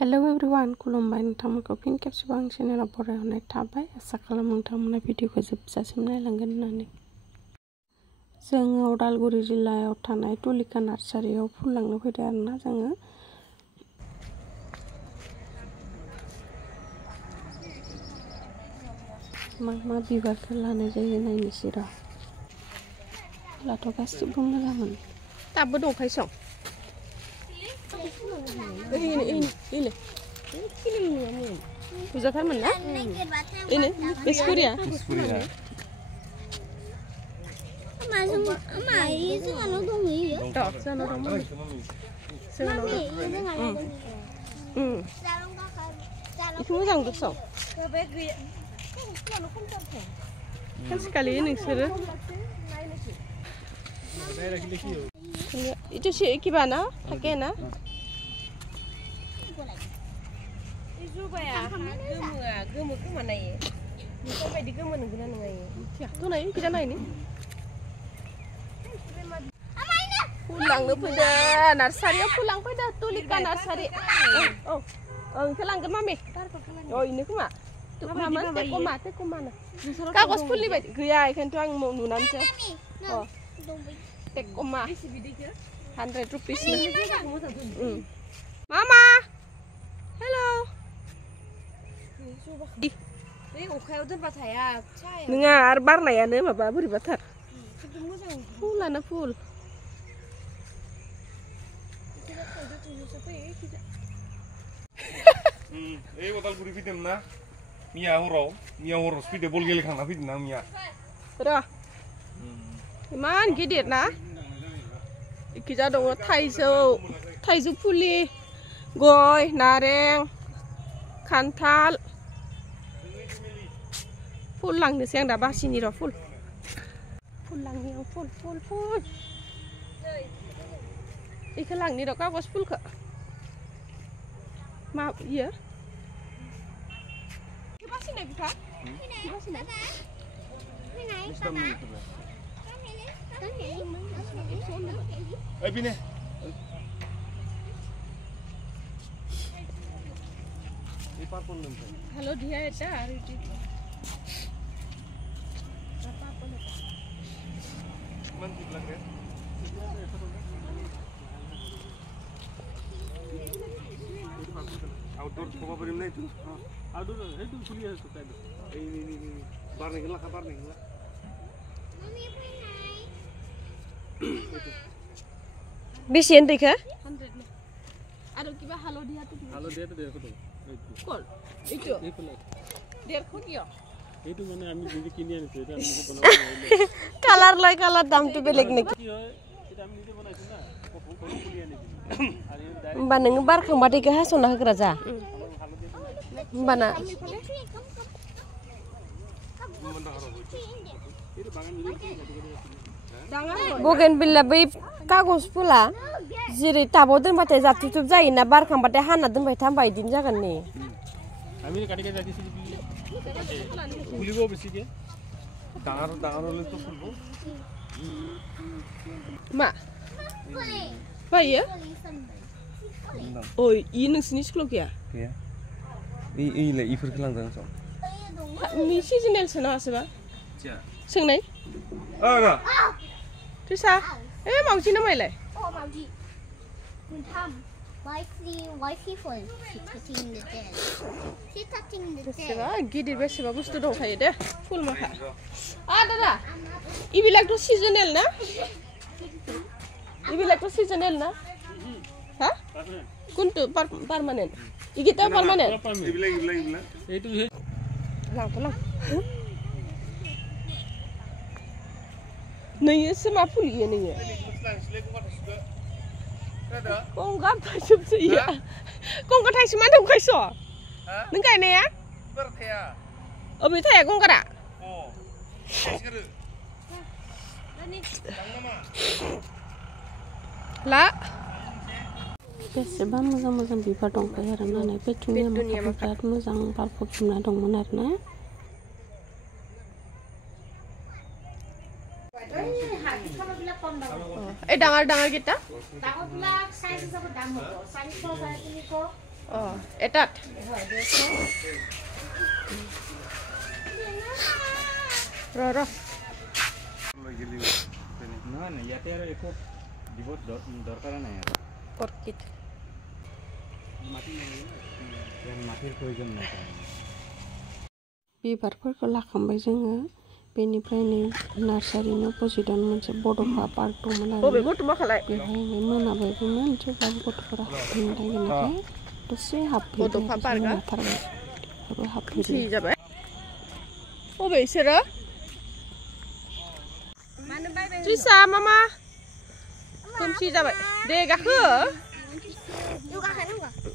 Hello everyone खुलुमबाय नोंथांमोनखौ फिन खेबसेबाव आं चेनेलाव बरायहरनाय थाबाय आसा खालामो नोंथांमोना भिडिअखौ जोबजासिम नायलांगोन होननानै जोङो उदालगुरि जिल्लायाव थानाय तुलिका नार्सारियाव फुल लांनो फैदों आरोना जोङो मा बिबारखौ लानाय जायो नायनोसै र' फुलाथ' गासिबो मोजांमोन दाबो दंखायो सं ini Puja kan mana? Ini Vespuria. Itu moजां dong. Kan sekali nोंसोरो itu si gimana? Pakai na? Jubaya, gemuk kemana ya? Sampai di gemuk nggak nengah ya? Ya, tuh naik kita naik ini. Pulang lu pada narsari, pulang pada Tulika narsari. Oh, kelang ke mami. Oh ini kuma. Tuh mama, teh kumana? Kagos pul nih, gaya ikan tuh yang mau nunan sih. Oh, teh kuma. 100 rupies nih. Mama. Hello. Nengah arbar lah ya nih, bapak beri batar. Full ana full. Udaलगुरि फैदों ना मिया हराव फैदो बल गेलेखांना फैदों ना मिया र' इमान गिदिर ना इखिजा दङ थाइजौ फुलि गय नारें खान्थाल फुल लांनोसै आं दा बासिनि र' फुल लांनि आं फुल इखो लांनि र' कागज फुलखो मा इयो बासिनाय बिफा बासिनाय bini Halo dia ada hari itu. Outdoor coba beri mana itu? Outdoor itu kuliah itu tadi. Ini bar nih lah kabar nih lah. Bisian deh kah? 100 nih. Aduh kiba halo dia tuh. Halo dia tuh dia tuh. Kol itu. Dia kukiyo. Itu mana kami jadi kini anu itu kami itu benar. Color dam tuh beleg nih. Kita kami itu benar itu na. Kuliah nih. Mbak neng bar kembali ke hasil nak kerja. Mbak na. Bougainvillea बै कागज फुला जेरै टाबाव दोनबाथाय जाबथुब जायोना बारखांबाथाय हाना दोनबाय था होनबा इदिनो जागोन नै আমি কাটিকে যাইতেছি ফুলিব বেছিকে ডাঙৰ হলে তো ফুলব मा बायो ओइ इ नोंसिनि स्कुलाव गैया गैया इलाय इफोरखौ लांजां सम नि सिजनेलसो नामासोबा सोंनाय Trisa, मावजि ना माइलाय? मावजि मोनथाम wifey phone she's touching the dead गिदिर बेसेबा बुस्थु दंखायो दे फुल माखा दादा इबिलागथ' सिजनेल ना इबिलागथ' सिजनेल ना हा कुनटु पार्मानेन्ट इगिटा पार्मानेन्ट इबिला এইটো लांथ' लां नोङो मा फुलियो नोङो गंगार थाइसोबसो इया गंगार थाइसो मा दंखायस' नों गायनाया अबे थाया गंगारा ला बेसेबा मोजां बिबार दंखायो आरो ना पेटुनिया बिराद मोजां बारफुजोबना दंमोन आरो ना এই ডাঙৰ ডাঙৰ গিটা ডাঙৰ গুলা সাইজ হিচাপে দাম হ'ব 400 350 Oh, etat. Ro. না ইয়াতে আর একো দিব দরকার নাই আর Orchid. মাটির প্রয়োজন নাই बिबारफोरखौ लाखांबाय जोङो बेनिफ्राय नै नार्सारिनि अपोजिटआवनो मोनसे बड'फा पार्क दंमोन आरो Obe gotu makalai. बेवहाय मोनाबायबोमोन थेवब्लाबो गथ'फोरा हाबफैनो नागिरनायखाय दसे हाबफैबाय बड'फा पार्कआ? मोनाथारबाय बेबो हाबफैदों Si jabai. Obe isoro. Trisa mama. Kumsi jabai. De gakho.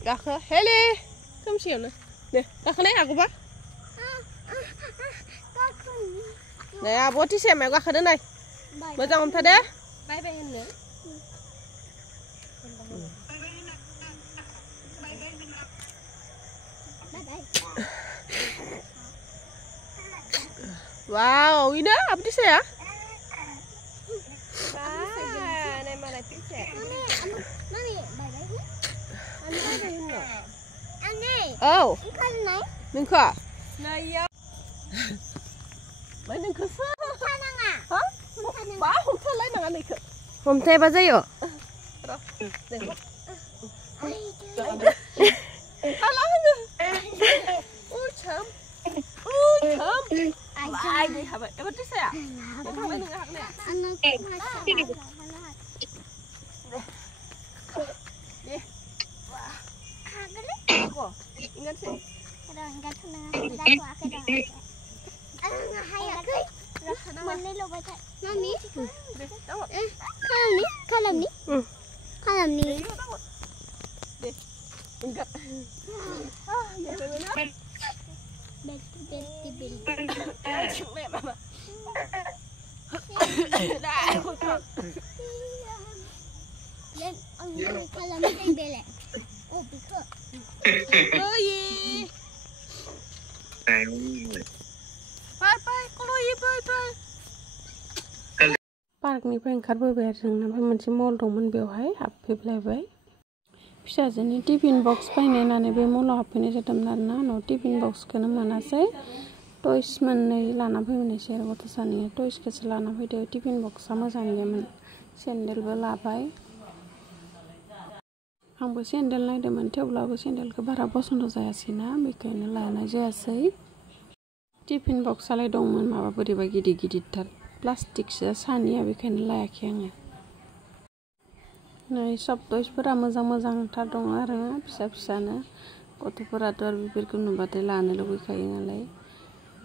Gakho. Hele. Kumsiयावनो. दे गाखोनाय आगौबा. नै आब' टिसायाव गाखोदो नाय मोजां हमथादो बाय बाय होननो wow ini apa tisaya nay malah tisaya mami bye bye oh nengka nah iya Mấy đừng cứ phá hả? Bá không thấy lấy nàng này kìa. Hôm nay bao giờ? Rồi, để mất. Tao lấy nữa. Ôi chấm. Ai đi hả vậy? Em bắt xe à? Em không biết đừng hạt này. Đi. Wow. Ingat sih. Ingat Mami, kalam ni. Enggak. पार्कनिफ्राय ओंखारबोबाय आरो जोंना ओमफ्राय मोनसे मल दंमोन बेवहाय हाबफैलायबाय फिसाजोनि टिफिन बक्स बायनाय होननानै बे मलाव हाबफैनाय जादोंमोन आरो ना उनाव टिफिन बक्सखौनो मोनासै टयस मोननै लाना फैनायसै आरो गथ' सानैया टयसखौसो लाना फैदो टिफिन बक्सआ मोजां गैयामोन सेन्देलबो लाबाय आंबो सेन्देल नायदोंमोन थेवब्लाबो सेन्देलखौ बारा पसन्द जायासैना बेखायनो लानाय जायासै टिफिन बक्सआलाय दंमोन माबा बोरैबा गिदिर गिदिरथार प्लास्टिकसो सानिया बेखायनो लायाखै आङो नै सब टयसफोरा मोजांथार दङ आरो फिसा फिसानो गथ'फोराथ' आरो बेफोरखौ नुबाथाय लानो लुबैखायो नालाय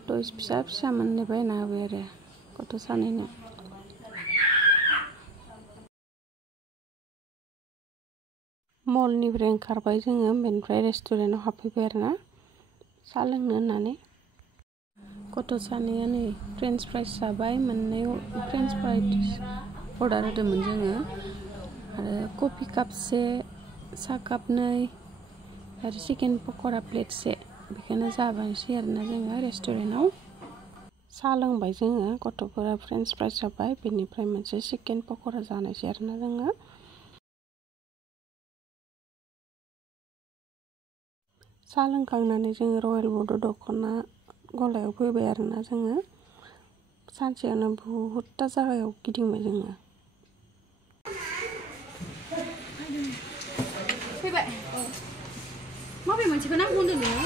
टयस फिसा फिसा मोननै बायना होबाय आरो गथ' सानैनो मलनिफ्राय ओंखारबाय जोङो बेनिफ्राय रेस्टुरेन्टाव हाबफैबाय आरो ना साहा लोंनो होननानै गथ' सानैया नै फ्रेन्स फ्राइस जाबाय मोननै फ्रेन्स फ्राइस अर्डार होदोंमोन जोङो आरो कफि कापसे साहा काप नै आरो चिकेन पक'रा प्लेटसे बेखौनो जाबायसै आरोना जोङो रेस्टुरेन्टाव साहा लोंबाय जोङो गथ'फोरा फ्रेन्स फ्राइस जाबाय बेनिफ्राय मोनसे चिकेन पक'रा जानायसै आरोना जोङो साहा लोंखांनानै जोङो रयेल बड' दख'ना गलायाव फैबाय आरोना जोङो सानसेयावनो बहुदता जायगायाव गिदिंबाय जोङो फैबाय माबे मोनसेखौ नांगौ होनदों नोङो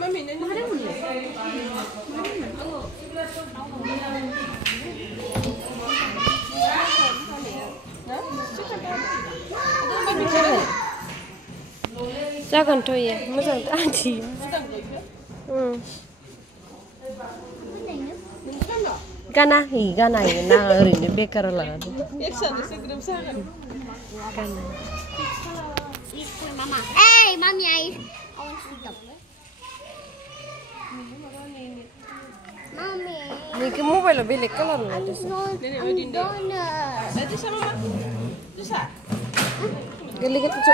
मा मिनो माहाय मोनो जागोनथ' इयो मोजां आंथि गाना गाना ना ओरैनो बेकार लानानै एकसानोसो ग्रोब जागोन गाना Mama. Hey, Mommy, I want to eat them. Mommy. नोंखौ मबाइलाव बेलेग कालार लादोंसो I'm gonna. Nanti sama mama. Bisa. गोरलैखौ ज'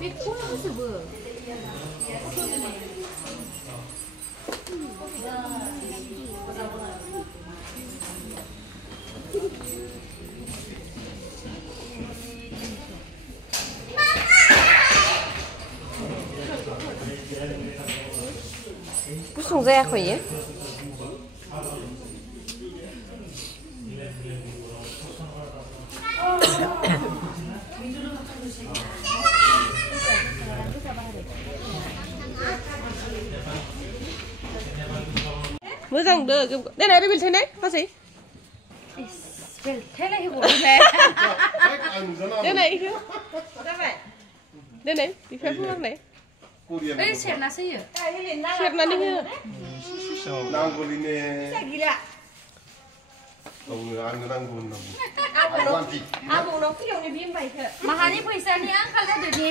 बेखौ होजोबो गुसुं जायाखै इयो मोजां दो देनाय रिबिल थैनाय फासै थैलाय होबावबाय देनाय इखो जाबाय देनाय बिफा बुंनाय ओइ सेरनासो होयो सेरनानै हो नांगौलिने आंनो नांगौ होननांगौ आबौनाव फैयावनो बिमबायखो माहानि फैसानि आंखाल जादो दे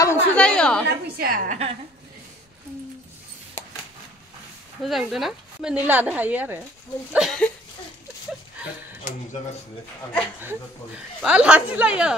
आबौसो जायो फैसा मोजां दोना मोननै लानो हायो आरो आं जागासिनो आं मा लासिलायो